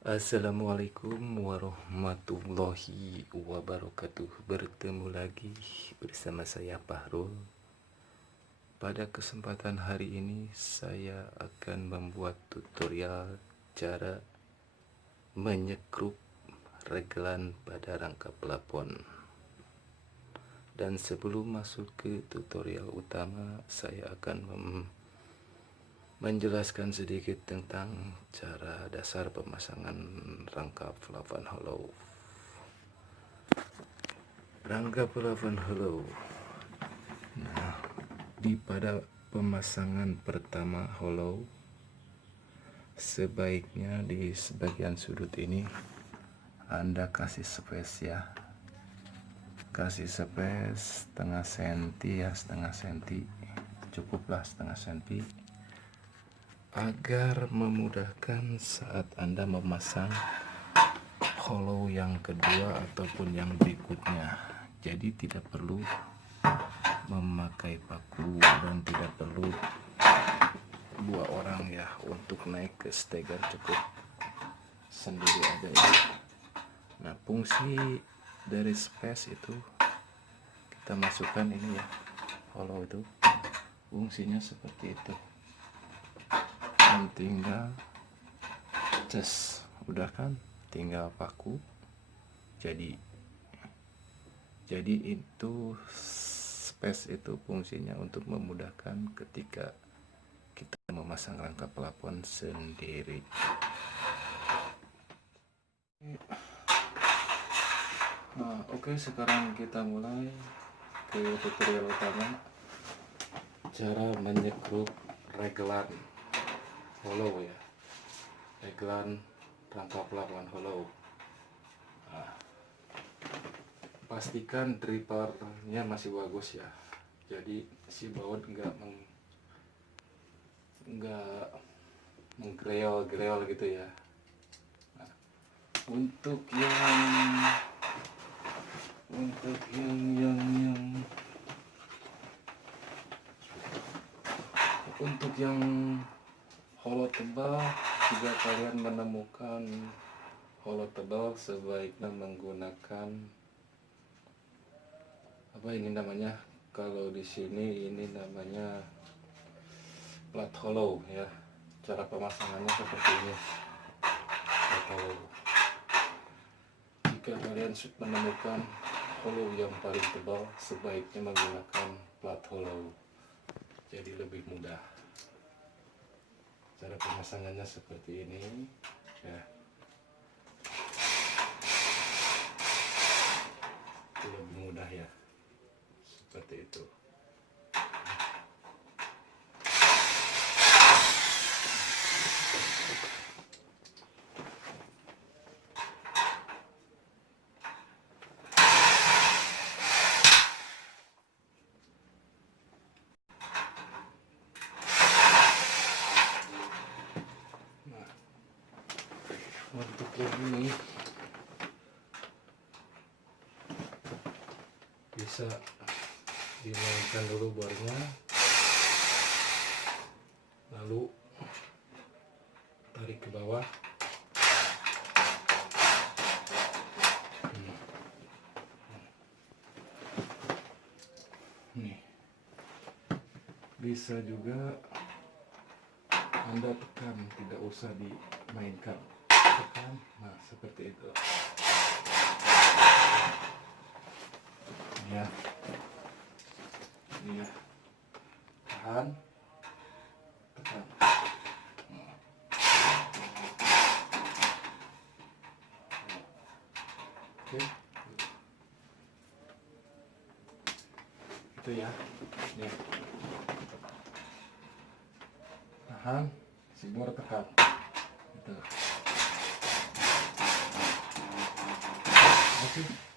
Assalamualaikum warahmatullahi wabarakatuh. Bertemu lagi bersama saya Fahrul. Pada kesempatan hari ini saya akan membuat tutorial cara menyekrup regelan pada rangka plafon. Dan sebelum masuk ke tutorial utama, saya akan menjelaskan sedikit tentang cara dasar pemasangan rangka plafon hollow. Rangka plafon hollow. Nah, pada pemasangan pertama hollow, sebaiknya di sebagian sudut ini Anda kasih space ya. Kasih space setengah senti ya, setengah senti. Cukuplah setengah senti, agar memudahkan saat Anda memasang hollow yang kedua ataupun yang berikutnya. Jadi tidak perlu memakai paku dan tidak perlu dua orang ya untuk naik ke steger, cukup sendiri aja ya. Nah, fungsi dari space itu kita masukkan ini ya, hollow itu fungsinya seperti itu. Dan tinggal udah kan, tinggal paku. Jadi itu space itu fungsinya untuk memudahkan ketika kita memasang rangka plafon sendiri. Nah, oke, sekarang kita mulai ke tutorial utama, cara menyekrup regelan hollow ya, regelan rangka plafon hollow. Nah, pastikan drippernya masih bagus ya, jadi si baut enggak menggreol gitu ya. Nah, untuk yang hollow tebal, jika kalian menemukan hollow tebal, sebaiknya menggunakan apa ini namanya, kalau di sini ini namanya plat hollow ya. Cara pemasangannya seperti ini, plat hollow. Jika kalian menemukan hollow yang paling tebal, sebaiknya menggunakan plat hollow, jadi lebih mudah. Cara pemasangannya seperti ini ya, lebih mudah ya, seperti itu. Untuk yang ini bisa dimainkan dulu bornya, lalu tarik ke bawah. Nih, bisa juga Anda tekan, tidak usah dimainkan, tekan. Nah, seperti itu ya. Ini ya, tahan, tekan. Oke, itu ya. Nih, tahan, si bor tekan gitu. Oke.